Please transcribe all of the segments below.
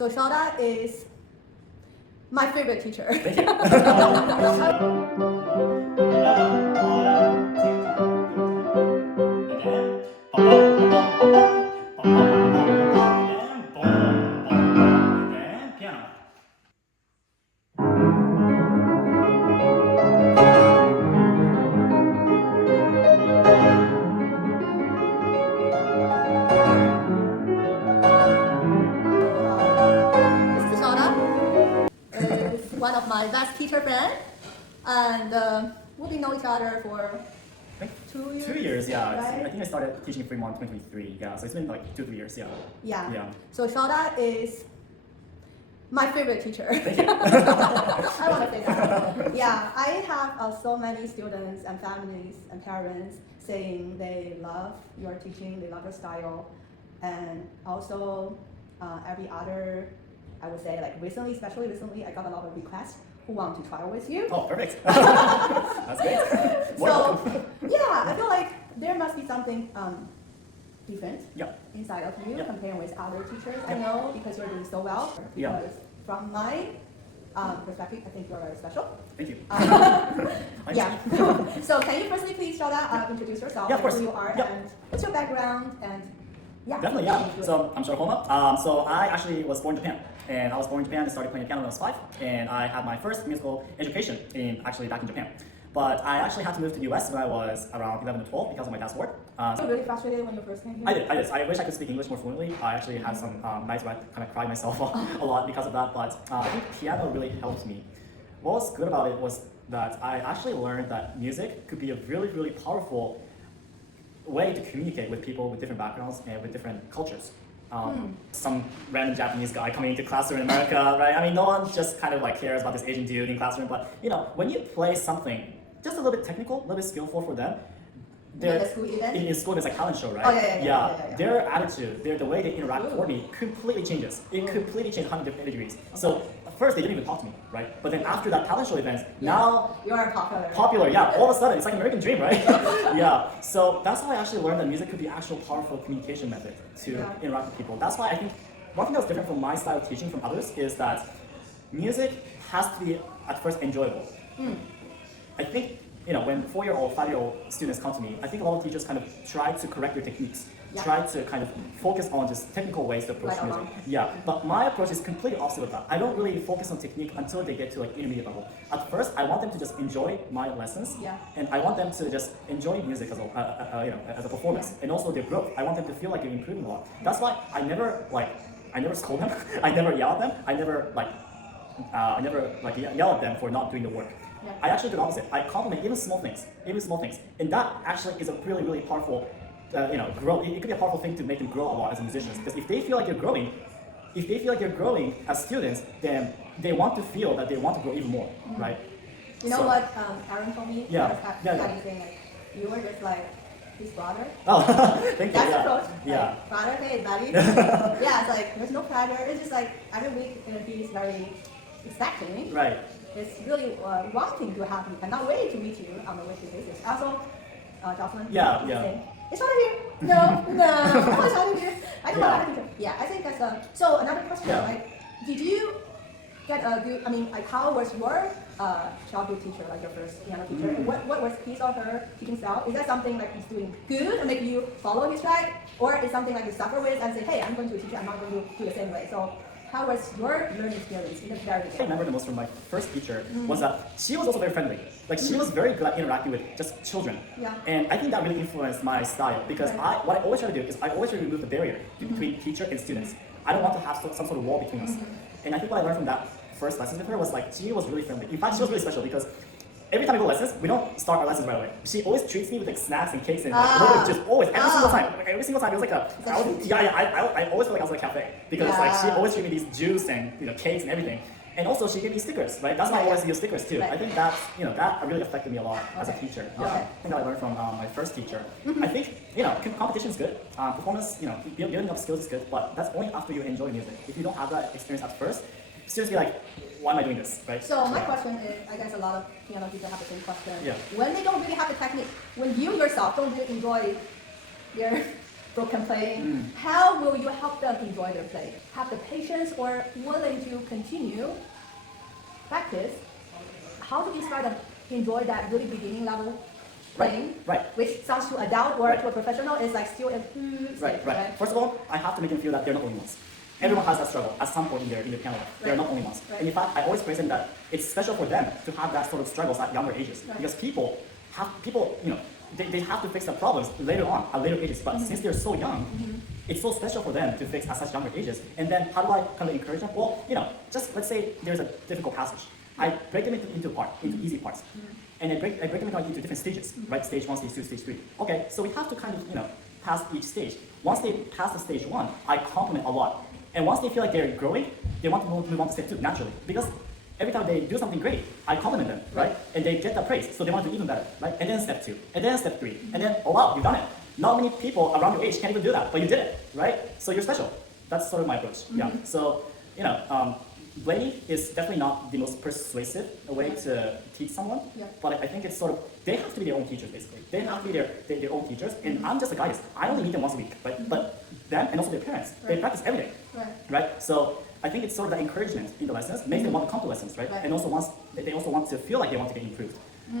So Shota is my favorite teacher. Thank you. Piano. Mr. Shota is one of my best teacher friends, and we've been know each other for 2 years. 2 years, yeah. Right? I think I started teaching Fremont in 2023. Yeah, so it's been like 2-3 years. Yeah. Yeah. Yeah. So Shota is my favorite teacher. Thank you. I want to say that. Yeah, I have so many students and families and parents saying they love your teaching, they love your style, and also every other, I would say, like recently, especially recently, I got a lot of requests who want to trial with you. Oh, perfect. That's great. So yeah, I feel like there must be something different Yeah. inside of you Yeah. comparing with other teachers. I Yeah. know because you're doing so well. Yeah. Because from my perspective, I think you're very special. Thank you. Yeah. So can you firstly please, Shota, introduce yourself, Yeah, of course. who you are, Yeah. and what's your background, and yeah. Definitely, yeah. So I'm Shota Homma. So I actually was born in Japan, and I was born in Japan and started playing piano when I was 5, and I had my first musical education back in Japan. But I actually had to move to the US when I was around 11 or 12 because of my dad's work. Were you really frustrated when you first came here? I did. I wish I could speak English more fluently. I actually had some nights where I kind of cried myself a lot because of that, but I think piano really helped me. What was good about it was that I actually learned that music could be a really, really powerful way to communicate with people with different backgrounds and with different cultures. Some random Japanese guy coming into classroom in America, right? I mean, no one just kind of like cares about this Asian dude in classroom, but you know, when you play something just a little bit technical, a little bit skillful for them, In the school event? in school there's a talent show, right? Oh, yeah. Their attitude, the way they interact toward me completely changes. It completely changed 100 degrees. So at first they didn't even talk to me, right? But then after that talent show event, now You are popular. popular, yeah. All of a sudden, it's like an American dream, right? Yeah. So that's how I actually learned that music could be actual powerful communication method to interact with people. That's why I think one thing that's different from my style of teaching from others is that music has to be at first enjoyable. I think when 4-year-old, 5-year-old students come to me, I think a lot of teachers kind of try to correct their techniques, try to kind of focus on just technical ways to approach music. Yeah, but my approach is completely opposite of that. I don't really focus on technique until they get to like intermediate level. At first, I want them to just enjoy my lessons, and I want them to just enjoy music as a performance, and also their growth. I want them to feel like they're improving a lot. That's why I never scold them, I never yell at them, I never yell at them for not doing the work. I actually do the opposite. I compliment even small things, and that actually is a really, really powerful, grow. It could be a powerful thing to make them grow a lot as musicians. Because if they feel like they're growing as students, then they want to feel that they want to grow even more, right? You know what Aaron told me? Yeah. Saying like, you were just like his brother. Oh, thank you. That's Yeah. approach. Yeah. Like, brother, hey, buddy. Yeah, it's like there's no pressure. It's just like every week he's very expecting. Right. It's really wanting to have you, cannot wait to meet you on a weekly basis. Also, Jocelyn. Yeah. Saying, it's not here. No. Oh, it's not here. I don't know how to teach. Yeah, I think that's so another question. Like, did you get a good? I mean, like, how was your childhood teacher, like your first piano teacher? What was his or her teaching style? Is that something like he's doing good and make you follow his track, or is something like you suffer with and say, hey, I'm going to teach you, I'm not going to do the same way? So, how was your learning experience in the very beginning? I remember the most from my first teacher was that she was also very friendly. Like she was very good at interacting with just children. Yeah. And I think that really influenced my style because what I always try to do is I always try to remove the barrier between teacher and students. I don't want to have some sort of wall between us. And I think what I learned from that first lessons with her was like she was really friendly. In fact, she was really special because every time we go lessons, we don't start our lessons right away. She always treats me with like snacks and cakes and just always every single time. Like, every single time it was like I always felt like I was at a cafe because like she always gave me these juice and cakes and everything. And also she gave me stickers, right? That's why I always use stickers too. I think that that really affected me a lot as a teacher. Yeah. I think that I learned from my first teacher. I think competition is good. Performance, building up skills is good, but that's only after you enjoy music. If you don't have that experience at first, students be like, why am I doing this, right? So my question is, I guess a lot of piano teachers have the same question. Yeah. When they don't really have the technique, when you yourself don't really enjoy their broken playing. How will you help them enjoy their play? Have the patience or willing to continue practice? How to inspire them enjoy that really beginning level playing, Right. which sounds to adult or to a professional is like still a stage, Right. First of all, I have to make them feel that they're not the only ones. Everyone has that struggle at some point in their piano life. They're not the only ones. And in fact, I always present that it's special for them to have that sort of struggles at younger ages. Because people, they have to fix their problems later on, at later ages. But since they're so young, it's so special for them to fix at such younger ages. And then how do I kind of encourage them? Well, just let's say there's a difficult passage. I break them into easy parts. And I break them into different stages, right? Stage 1, stage 2, stage 3. Okay, so we have to kind of, pass each stage. Once they pass the stage 1, I compliment a lot. And once they feel like they're growing, they want to move on to step 2, naturally. Because every time they do something great, I compliment them, right? And they get the praise, so they want to do even better, right? And then step 2, and then step 3, and then, oh wow, you've done it. Not many people around your age can even do that, but you did it, right? So you're special. That's sort of my approach, yeah. So, blaming is definitely not the most persuasive way to teach someone, but I think it's sort of, they have to be their own teachers, basically. They have to be their own teachers, and I'm just a guide. I only meet them once a week, right? But them and also their parents, they practice every day, right? So I think it's sort of the encouragement in the lessons, makes them want to come to lessons, right? And also they also want to feel like they want to get improved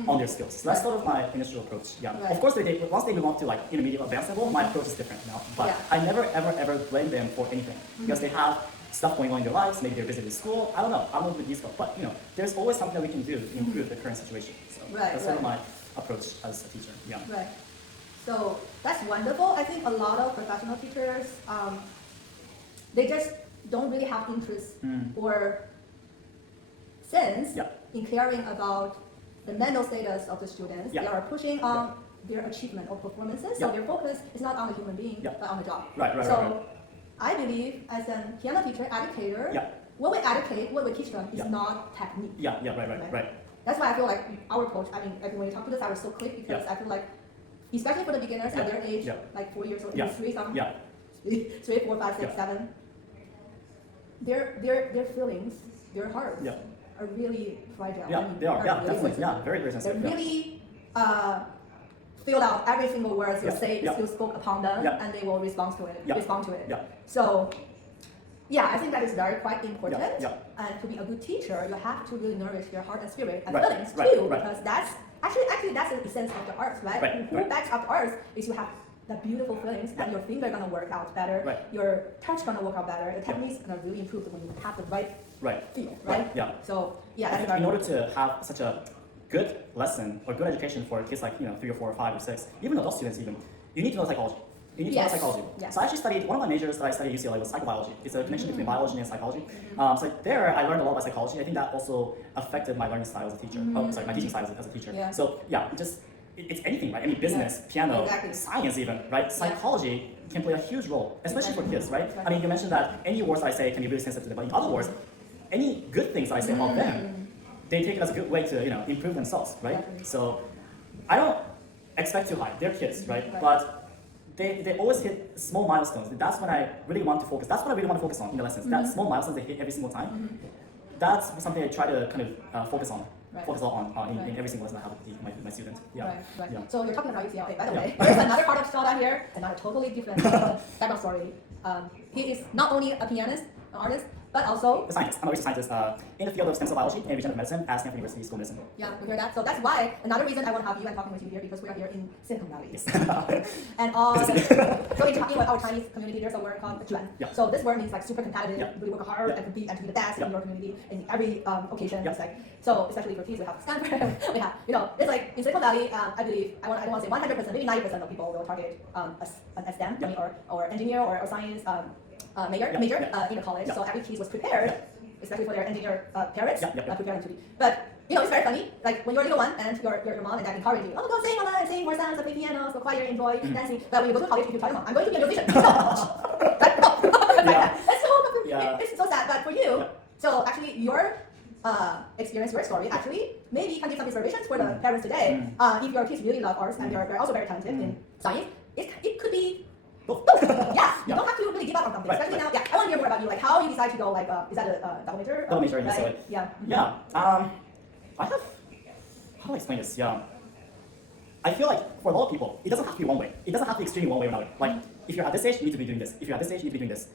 on their skills. So that's sort of my initial approach, yeah. Of course, once they move on to like intermediate advanced level, my approach is different now. But I never, ever blame them for anything, because they have stuff going on in their lives, maybe they're busy with school, I don't know with these stuff, but there's always something that we can do to improve the current situation. So that's sort of my approach as a teacher, yeah. Right. So that's wonderful. I think a lot of professional teachers, they just don't really have interest or sense in caring about the mental status of the students. They are pushing on their achievement or performances, so their focus is not on the human being, but on the job. Right. I believe as a piano teacher, educator, what we educate, what we teach them is not technique. Right. That's why I feel like our approach, when you talk to this, I was so clicked because I feel like, especially for the beginners at their age, like 4 years old, 3, 4, 5, 6, 7, their feelings, their hearts are really fragile. They are, definitely, very, very sensitive. They really feel out every single word you say, you spoke upon them, and they will respond to it. So, I think that is quite important. And to be a good teacher, you have to really nourish their heart and spirit and feelings too, because that's actually that's the essence of the arts, right? Who backs up the arts is you have the beautiful feelings, and your finger gonna work out better, your touch gonna work out better, the technique's gonna really improve when you have the right feel, right? So I think in order to have such a good lesson or good education for kids like 3 or 4 or 5 or 6, even adult students even, you need to know psychology. You need to know psychology. So I actually studied, one of my majors that I studied at UCLA was psychobiology. It's a connection between biology and psychology. So there I learned a lot about psychology. I think that also affected my learning style as a teacher. My teaching style as a teacher. So it's anything, right? I mean, business, piano, science even, right? Psychology can play a huge role, especially for kids, right? I mean, you mentioned that any words I say can be really sensitive to them, but in other words, any good things that I say about them, they take it as a good way to improve themselves, right? So I don't expect too high. They're kids, right? But they always hit small milestones. That's when I really want to focus. That's what I really want to focus on in the lessons. That small milestones they hit every single time. That's something I try to kind of focus on. Focus on in every single lesson I have with my students. So you're talking about UCLA, by the way. There's another part of Shota here, another totally different background story. He is not only a pianist, an artist, but also a scientist. I'm a research scientist in the field of stem cell biology and regenerative medicine at Stanford University School of Medicine. Yeah, we hear that. So that's why another reason I want to have you and talking with you here, because we are here in Silicon Valley. And so in our Chinese community, there's a word called juan. So this word means like super competitive, really work hard and compete and to be the best in your community in every occasion. It's like, so especially for kids, we have Stanford, we have, it's like in Silicon Valley, I believe, I don't want to say 100%, maybe 90% of people will target a STEM, or engineer or science major in the college. So every kid was prepared, especially for their engineer parents, preparing to be. But it's very funny. Like when you're a little one and your mom and dad encourage you, go sing, Mama, sing more songs, play piano, go choir, enjoy dancing. But when you go to college, you tell your mom, I'm going to be a musician. That's so it's so sad. But for you, so actually your experience, your story, actually maybe can give some inspirations for the parents today. If your kids really love arts and they're also very talented in science, it could be. You don't have to really give up on something, especially now. I want to hear more about you, like how you decide to go, like, is that a double major? Double major in UCLA. I have, how do I explain this? I feel like for a lot of people, it doesn't have to be one way. It doesn't have to be extremely one way or another. Like, if you're at this age, you need to be doing this. If you're at this age, you need to be doing this.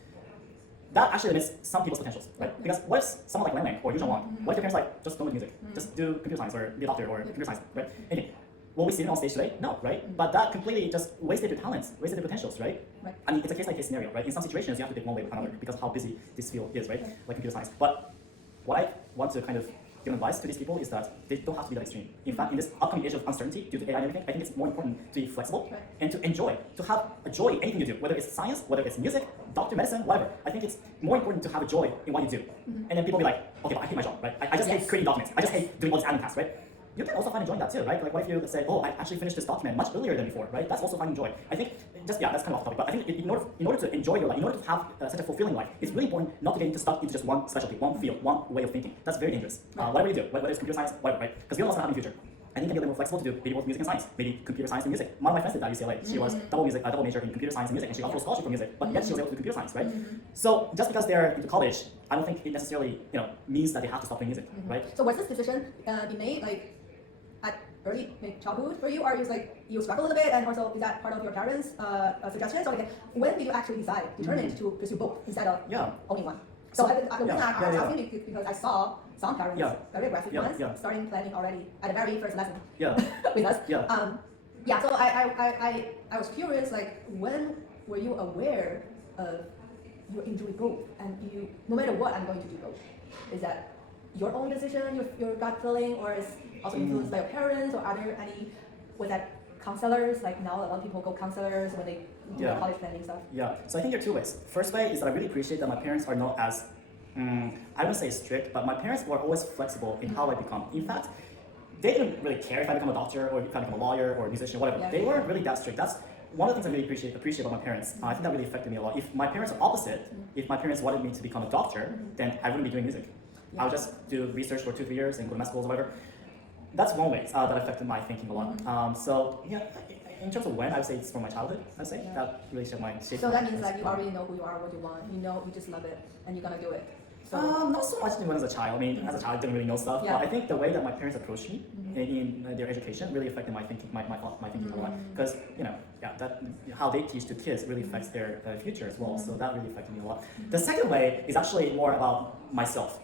That actually limits some people's potentials, right? Because what if someone like Yimeng or Yu what if your parents like, just don't do music, just do computer science or be a doctor or computer science, right? Anything. Will we see them on stage today? No, right? But that completely just wasted their talents, wasted their potentials, right? I mean, it's a case-by-case scenario, right? In some situations, you have to pick one way or another because of how busy this field is, right? Like computer science. But what I want to kind of give advice to these people is that they don't have to be that extreme. In fact, in this upcoming age of uncertainty due to AI and everything, I think it's more important to be flexible and to enjoy, to have a joy in anything you do, whether it's science, whether it's music, doctor, medicine, whatever. I think it's more important to have a joy in what you do. And then people be like, okay, but I hate my job, right? I just hate creating documents. I just hate doing all these admin tasks, right? You can also find enjoy in that too, right? Like what if you say, oh, I actually finished this document much earlier than before, right? That's also finding joy. I think just, yeah, that's kind of off topic, but I think in order to enjoy your life, in order to have such a fulfilling life, it's really important not to get stuck into just one specialty, one field, one way of thinking. That's very dangerous. Whatever you do, whether it's computer science, whatever, right? Because we don't know what's going to happen in the future. I think it can be a little more flexible to do maybe both music and science, maybe computer science and music. One of my friends did that at UCLA. She was double major in computer science and music, and she got a full scholarship for music, but yet she was able to do computer science, right? So just because they're into college, I don't think it necessarily, means that they have to stop playing music, right? So was this decision be made like at early childhood for you, or is like you struggle a little bit, and also is that part of your parents' suggestions, or like when did you actually decide, determined to pursue both instead of only one? So the reason I was asking is because I saw some parents, very aggressive ones, starting planning already at the very first lesson with us. So I was curious, like when were you aware of you enjoy both, and you, no matter what, I'm going to do both? Is that your own decision, your gut feeling, or is also influenced by your parents, or are there any, was that counselors? Like now a lot of people go counselors when they do their college planning stuff. So I think there are two ways. First way is that I really appreciate that my parents are not as, I wouldn't say strict, but my parents were always flexible in how I become. In fact, they didn't really care if I become a doctor or if I become a lawyer or a musician, whatever. They weren't really that strict. That's one of the things I really appreciate about my parents. I think that really affected me a lot. If my parents are opposite, if my parents wanted me to become a doctor, then I wouldn't be doing music. I would just do research for 2-3 years and go to med schools or whatever. That's one way that affected my thinking a lot. So yeah, in terms of when, I would say it's from my childhood. I'd say that really shaped my shape. So that means like you already know who you are, what you want. You know, you just love it, and you're gonna do it. So not so much when as a child. I mean, as a child, I didn't really know stuff. But I think the way that my parents approached me in their education really affected my thinking, my thinking a lot. Because that how they teach to kids really affects their future as well. So that really affected me a lot. The second way is actually more about myself.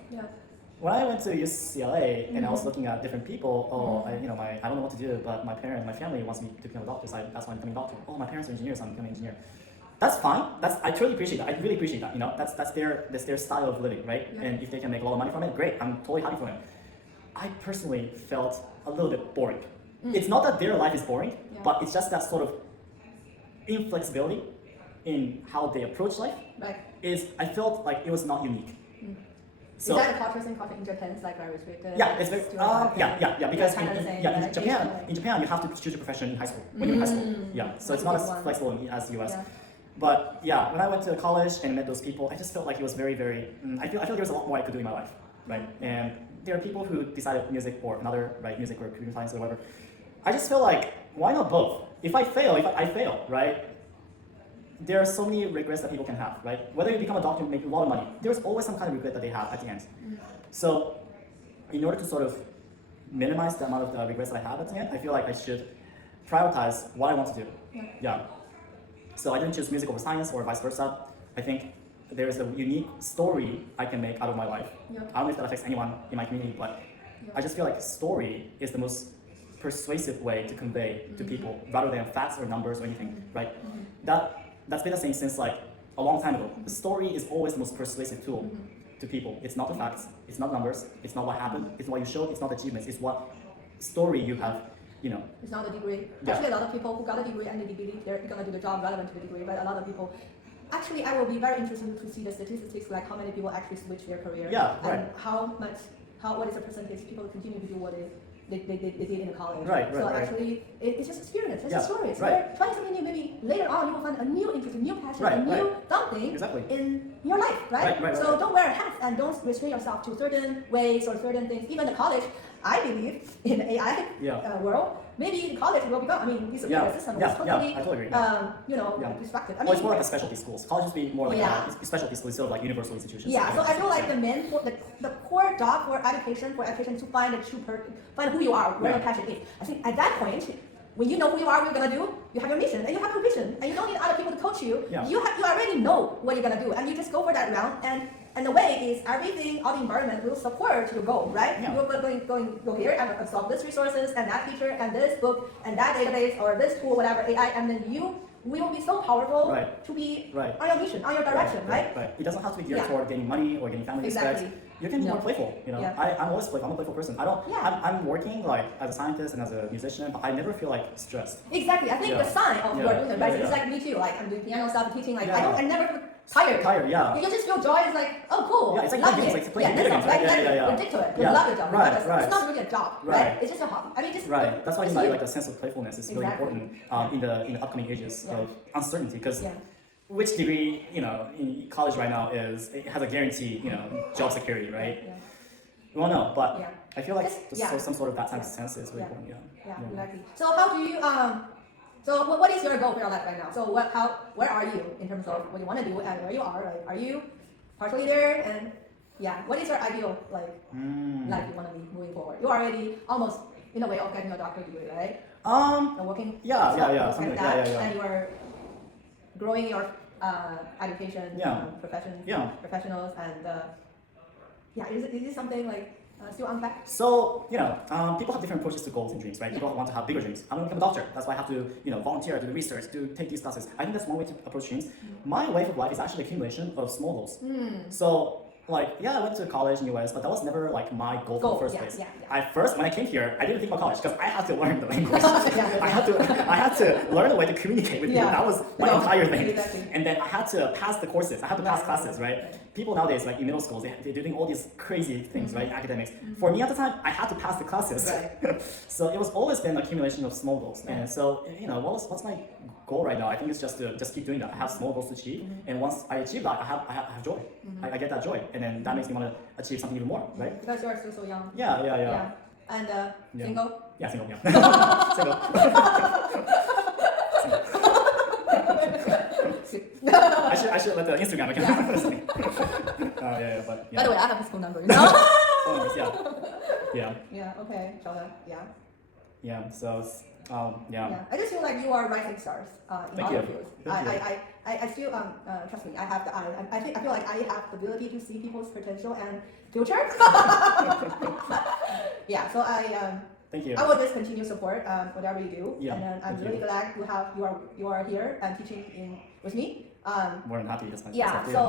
When I went to UCLA and I was looking at different people, I don't know what to do, but my family wants me to become a doctor, so that's why I'm becoming a doctor. Oh, my parents are engineers, so I'm becoming an engineer. That's fine. I truly appreciate that. I really appreciate that. That's their style of living, right? And if they can make a lot of money from it, great. I'm totally happy for them. I personally felt a little bit boring. It's not that their life is boring, but it's just that sort of inflexibility in how they approach life. I felt like it was not unique. So, is that a culture in Japan? It's like very restricted. It's very because in Japan you have to choose your profession in high school when you're in high school. So it's not as flexible as the US. But when I went to college and met those people, I just felt like it was very, very. I feel there was a lot more I could do in my life, right? And there are people who decided music or another, right? Music or computer science or whatever. I just feel like why not both? If I fail, I fail, right? There are so many regrets that people can have, right? Whether you become a doctor and make a lot of money, there's always some kind of regret that they have at the end. So, in order to sort of minimize the amount of regrets that I have at the end, I feel like I should prioritize what I want to do. So I didn't choose music over science or vice versa. I think there is a unique story I can make out of my life. I don't know if that affects anyone in my community, but I just feel like story is the most persuasive way to convey to people rather than facts or numbers or anything, right? That's been the same since like a long time ago. The story is always the most persuasive tool to people. It's not the facts, it's not numbers, it's not what happened, it's what you showed, it's not the achievements, it's what story you have, It's not the degree. Actually, a lot of people who got a degree and they believe they're gonna do the job relevant to the degree, but a lot of people, actually I will be very interested to see the statistics, like how many people actually switch their career. And what is the percentage people continue to do what they did in college. So actually, it's just experience, it's just stories. Trying something new, maybe later on you will find a new interest, a new passion, a new something in your life, So don't wear hats and don't restrain yourself to certain ways or certain things. Even the college, I believe, in the AI world, maybe the college will become, this system is totally, I totally agree. distracted. It's more like a specialty schools. Colleges be more like a specialty school instead of like universal institutions. So I feel like the core job for education is to find who you are, where your passion is. I think at that point, when you know who you are, what you're gonna do, you have your mission and you have your vision, and you don't need other people to coach you. Yeah. You already know what you're gonna do, and you just go for that round. And the way is everything, all the environment will support your goal, right? Yeah. You're going go here and absorb this resources and that feature and this book and that database or this tool, whatever AI, and then you will be so powerful to be on your mission, on your direction, right? Right. It doesn't have to be geared toward getting money or getting family respect. You can be more playful, you know. I'm always playful. I'm a playful person. I'm working like as a scientist and as a musician, but I never feel like stressed. Exactly. I think the sign of your doing it, right? It's like me too. Like I'm doing piano stuff, teaching. Like I never feel tired. You just feel joy. It's like, oh, cool. Yeah, it's like love games, it. like playing that's video all, games, right? Yeah. You're addicted to it. You love your job. Right. It's not really a job, right? It's just a hobby. I mean, just That's why like a sense of playfulness is really important in the upcoming ages of uncertainty, because which degree, you know, in college right now it has a guarantee, you know, job security, right? We won't know, but I feel like some sort of that type of sense is really important. Yeah, exactly. So how do you so what is your goal for your life right now? So where are you in terms of what you want to do and where you are? Like, are you partially there? And what is your ideal life you want to be moving forward? You're already almost in a way of getting a doctorate degree, right? And working. Something like that. And you are growing your education professionals and is this something like still unpacked? So, you know, people have different approaches to goals and dreams, right? People want to have bigger dreams. I want to become a doctor. That's why I have to, you know, volunteer, do the research, take these classes. I think that's one way to approach dreams. My way of life is actually accumulation of small goals. So, like, I went to college in the US, but that was never like my goal in the first place. When I came here, I didn't think about college because I had to learn the language. I had to learn the way to communicate with people. That was my entire thing. Exactly. And then I had to pass the courses. I had to pass classes, right? People nowadays, like in middle schools, they're doing all these crazy things, right? Academics. For me at the time, I had to pass the classes. So it was always been an accumulation of small goals. And so, you know, what's my goal right now? I think it's just to keep doing that. I have small goals to achieve, and once I achieve that, I have joy. I get that joy, and then that makes me want to achieve something even more, right? Because you're still so young. Yeah. And single? Yeah, single. Yeah. Single. I should let the Instagram account. But By the way, I have his phone number. You know? Phone numbers, yeah. Okay, Shota. Yeah. So, I just feel like you are rising stars in all your fields. I feel trust me, I have the eye. I feel like I have the ability to see people's potential and future. So thank you. I will just continue support whatever you do, and then I'm really you. glad you are here and teaching with me. More than happy. So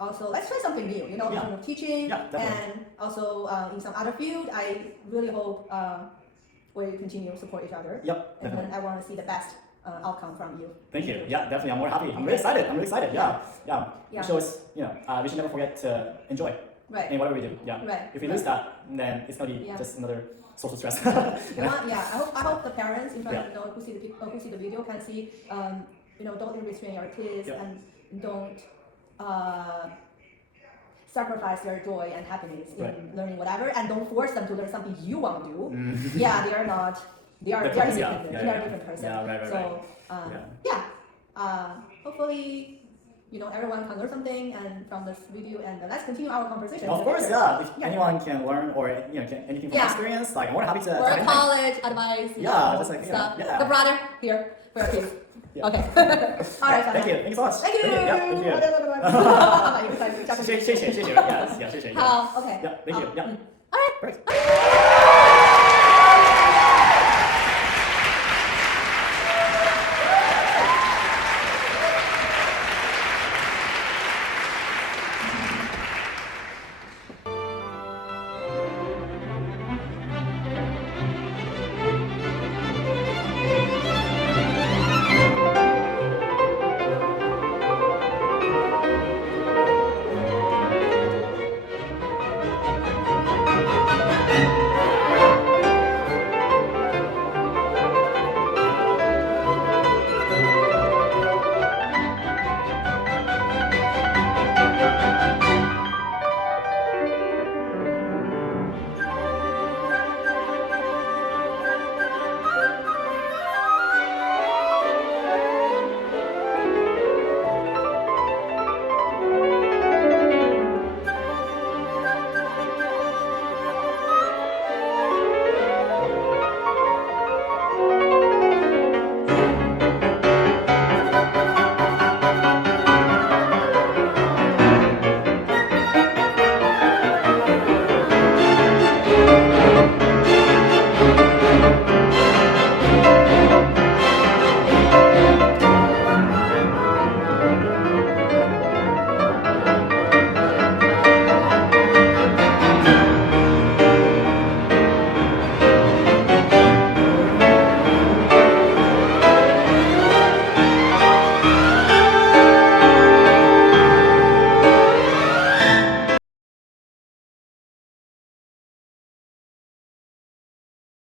also let's try something new. You know, in terms of teaching, definitely. and also in some other field. I really hope we continue to support each other. And then I want to see the best outcome from you. Thank you. Yeah, definitely. I'm more happy. I'm really excited. Yeah. So it's, we should never forget to enjoy. In whatever we do. If we lose that, then it's gonna be just another source of stress. I hope the parents, in fact, who see the video can see, don't restrain your kids and don't sacrifice their joy and happiness in learning whatever, and don't force them to learn something you want to do. They are not. They are independent. They are a different person. Hopefully, everyone can learn something and from this video, and let's continue our conversation. Of course, if anyone can learn or anything from experience, like I'm more happy to. Or college advice. Just like stuff. The brother here for your kids. Okay. All right. Thank you so much. Thank you. Thank you. 谢谢。谢谢。谢谢。 好 ，OK。Yeah, thank you. Yeah. All right.